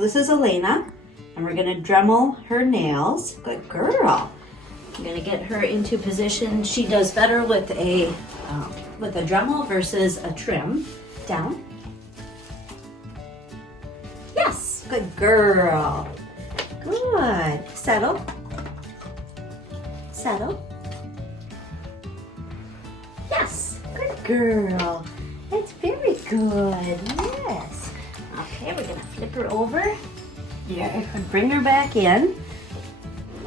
So this is Elena, and we're gonna Dremel her nails. Good girl. I'm gonna get her into position. She does better with a Dremel versus a trim. Down. Yes, good girl. Good. Settle. Settle. Yes, good girl. That's very good. Yes. Okay, we're gonna flip her over. Yeah, bring her back in.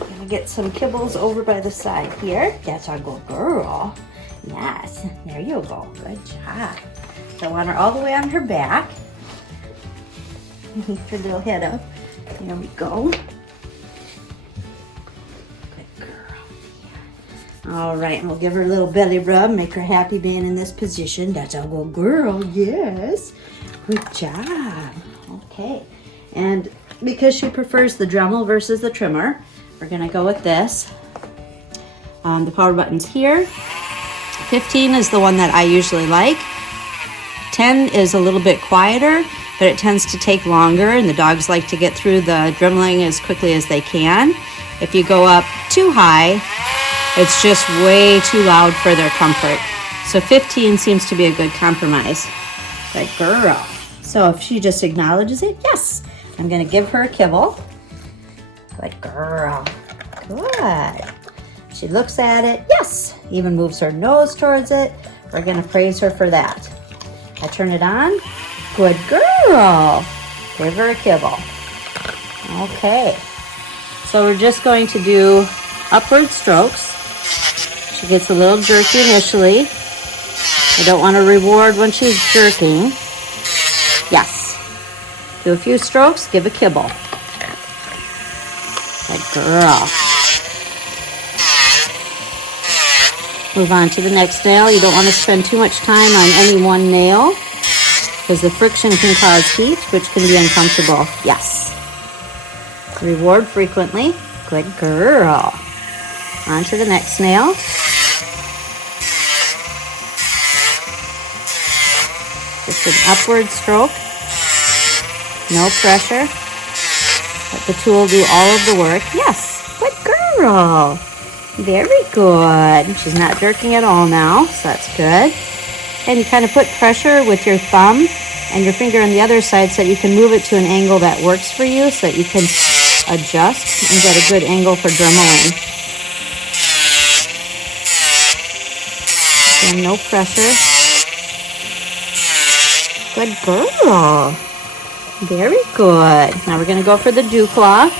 I'm gonna get some kibbles over by the side here. That's our good girl. Yes, there you go. Good job. So I want her all the way on her back. Lift her little head up. There we go. Good girl. All right, and we'll give her a little belly rub, make her happy being in this position. That's our good girl. Yes. Good job. Okay. And because she prefers the Dremel versus the trimmer, we're gonna go with this. The power button's here. 15 is the one that I usually like. 10 is a little bit quieter, but it tends to take longer, and the dogs like to get through the Dremeling as quickly as they can. If you go up too high, it's just way too loud for their comfort. So 15 seems to be a good compromise. Good girl. So if she just acknowledges it, yes, I'm gonna give her a kibble. Good girl. Good. She looks at it, yes, even moves her nose towards it. We're gonna praise her for that. I turn it on. Good girl. Give her a kibble. Okay. So we're just going to do upward strokes. She gets a little jerky initially. I don't want to reward when she's jerking. Yes. Do a few strokes, give a kibble. Good girl. Move on to the next nail. You don't want to spend too much time on any one nail because the friction can cause heat, which can be uncomfortable. Yes. Reward frequently. Good girl. On to the next nail. Just an upward stroke. No pressure. Let the tool do all of the work. Yes. Good girl. Very good. She's not jerking at all now, so that's good. And you kind of put pressure with your thumb and your finger on the other side so that you can move it to an angle that works for you so that you can adjust and get a good angle for dremeling. And no pressure. Good girl. Very good. Now we're going to go for the dew claw.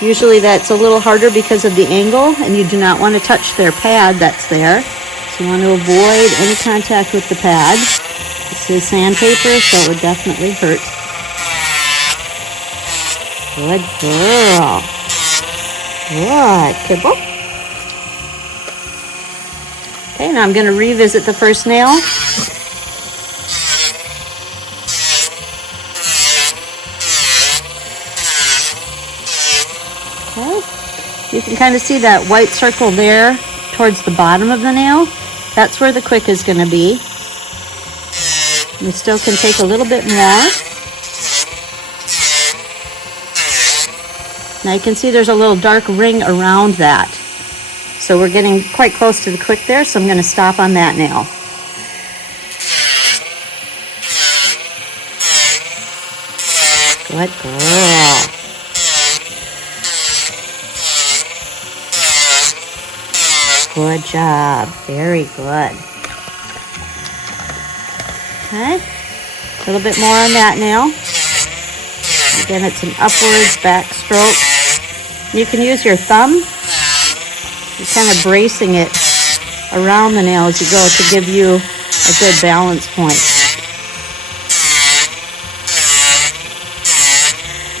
Usually that's a little harder because of the angle, and you do not want to touch their pad that's there. So you want to avoid any contact with the pad. This is sandpaper, so it would definitely hurt. Good girl. Good. Kibble. Okay, now I'm going to revisit the first nail. You can kind of see that white circle there towards the bottom of the nail. That's where the quick is going to be. We still can take a little bit more. Now you can see there's a little dark ring around that. So we're getting quite close to the quick there, so I'm going to stop on that nail. Good girl. Good job. Very good. Okay. A little bit more on that nail. Again, it's an upwards back stroke. You can use your thumb. You're kind of bracing it around the nail as you go to give you a good balance point.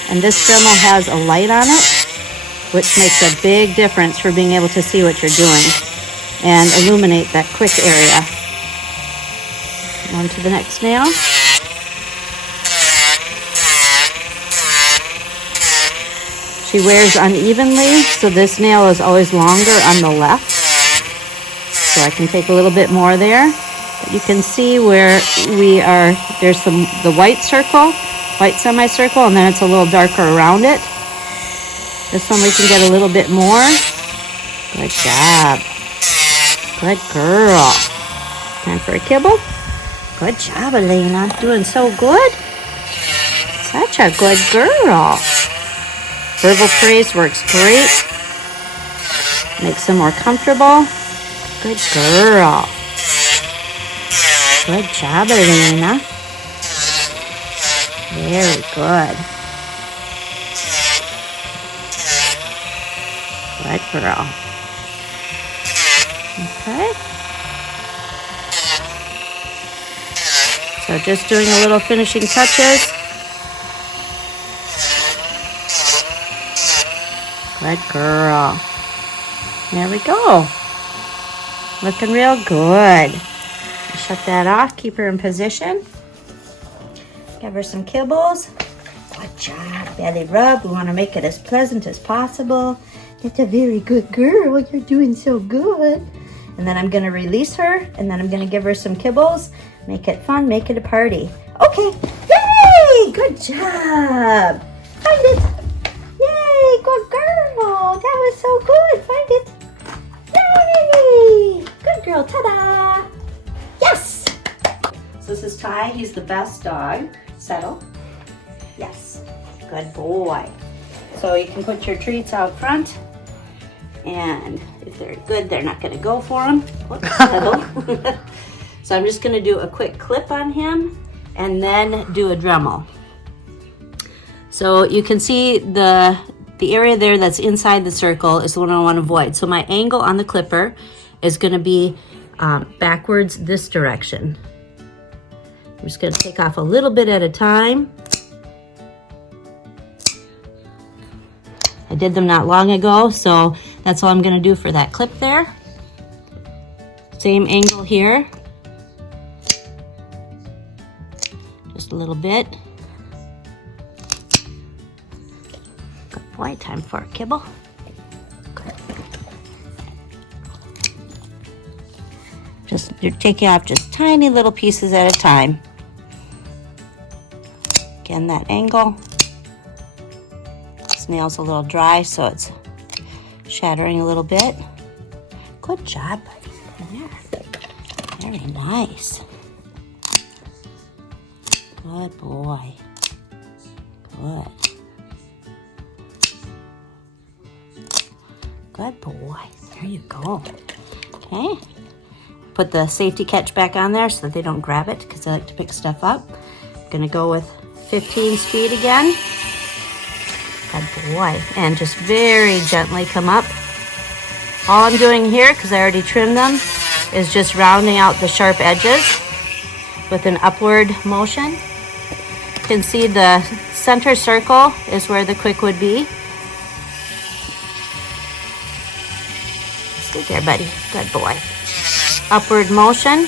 And this Dremel has a light on it, which makes a big difference for being able to see what you're doing and illuminate that quick area. On to the next nail. She wears unevenly, so this nail is always longer on the left. So I can take a little bit more there. But you can see where we are, there's the white circle, white semicircle, and then it's a little darker around it. This one we can get a little bit more. Good job. Good girl. Time for a kibble. Good job, Elena. Doing so good. Such a good girl. Verbal praise works great. Makes them more comfortable. Good girl. Good job, Elena. Very good. Good girl. Okay. So just doing a little finishing touches. Good girl. There we go. Looking real good. Shut that off. Keep her in position. Give her some kibbles. Good job. Belly rub. We want to make it as pleasant as possible. That's a very good girl. You're doing so good. And then I'm going to release her. And then I'm going to give her some kibbles. Make it fun. Make it a party. Okay. Yay! Good job. Find it. Yay! Good girl. That was so good. Find it. Yay! Good girl. Ta-da! Yes! So this is Ty. He's the best dog. Settle. Yes. Good boy. So you can put your treats out front. And if they're good, they're not going to go for them. Settle. So I'm just going to do a quick clip on him and then do a Dremel. So you can see the area there that's inside the circle is the one I want to avoid. So my angle on the clipper is going to be backwards this direction. I'm just going to take off a little bit at a time. I did them not long ago, so that's all I'm going to do for that clip there. Same angle here. Just a little bit. Good boy, time for a kibble. Good. You're taking off just tiny little pieces at a time. Again, that angle. This nail's a little dry, so it's shattering a little bit. Good job, buddy. There. Very nice. Good boy. Good. Good boy. There you go. Okay. Put the safety catch back on there so that they don't grab it because they like to pick stuff up. Gonna go with 15 speed again. Good boy. And just very gently come up. All I'm doing here, because I already trimmed them, is just rounding out the sharp edges with an upward motion. You can see the center circle is where the quick would be. Stay there, buddy. Good boy. Upward motion.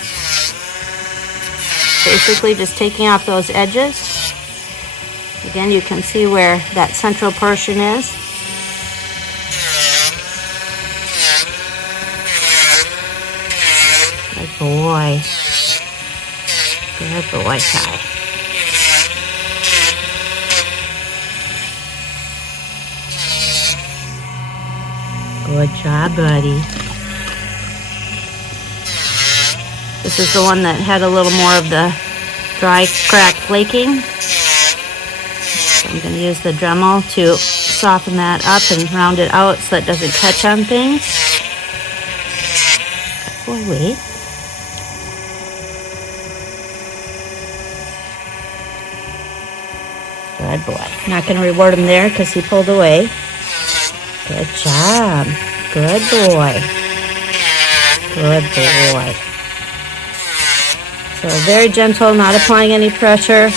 Basically just taking off those edges. Again, you can see where that central portion is. Good boy. Good boy, Ty. Good job, buddy. This is the one that had a little more of the dry crack flaking. So I'm going to use the Dremel to soften that up and round it out so it doesn't catch on things. Good boy, wait. Good boy. Not going to reward him there because he pulled away. Good job. Good boy. Good boy. So very gentle, not applying any pressure.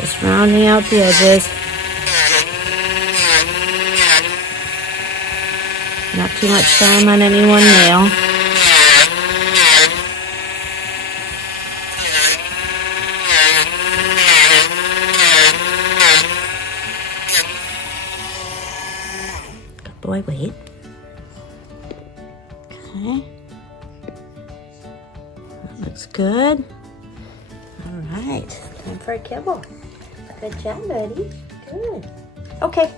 Just rounding out the edges. Not too much time on any one nail. Good boy, wait. Okay. Looks good. All right, time for a kibble. Good job, buddy. Good. Okay,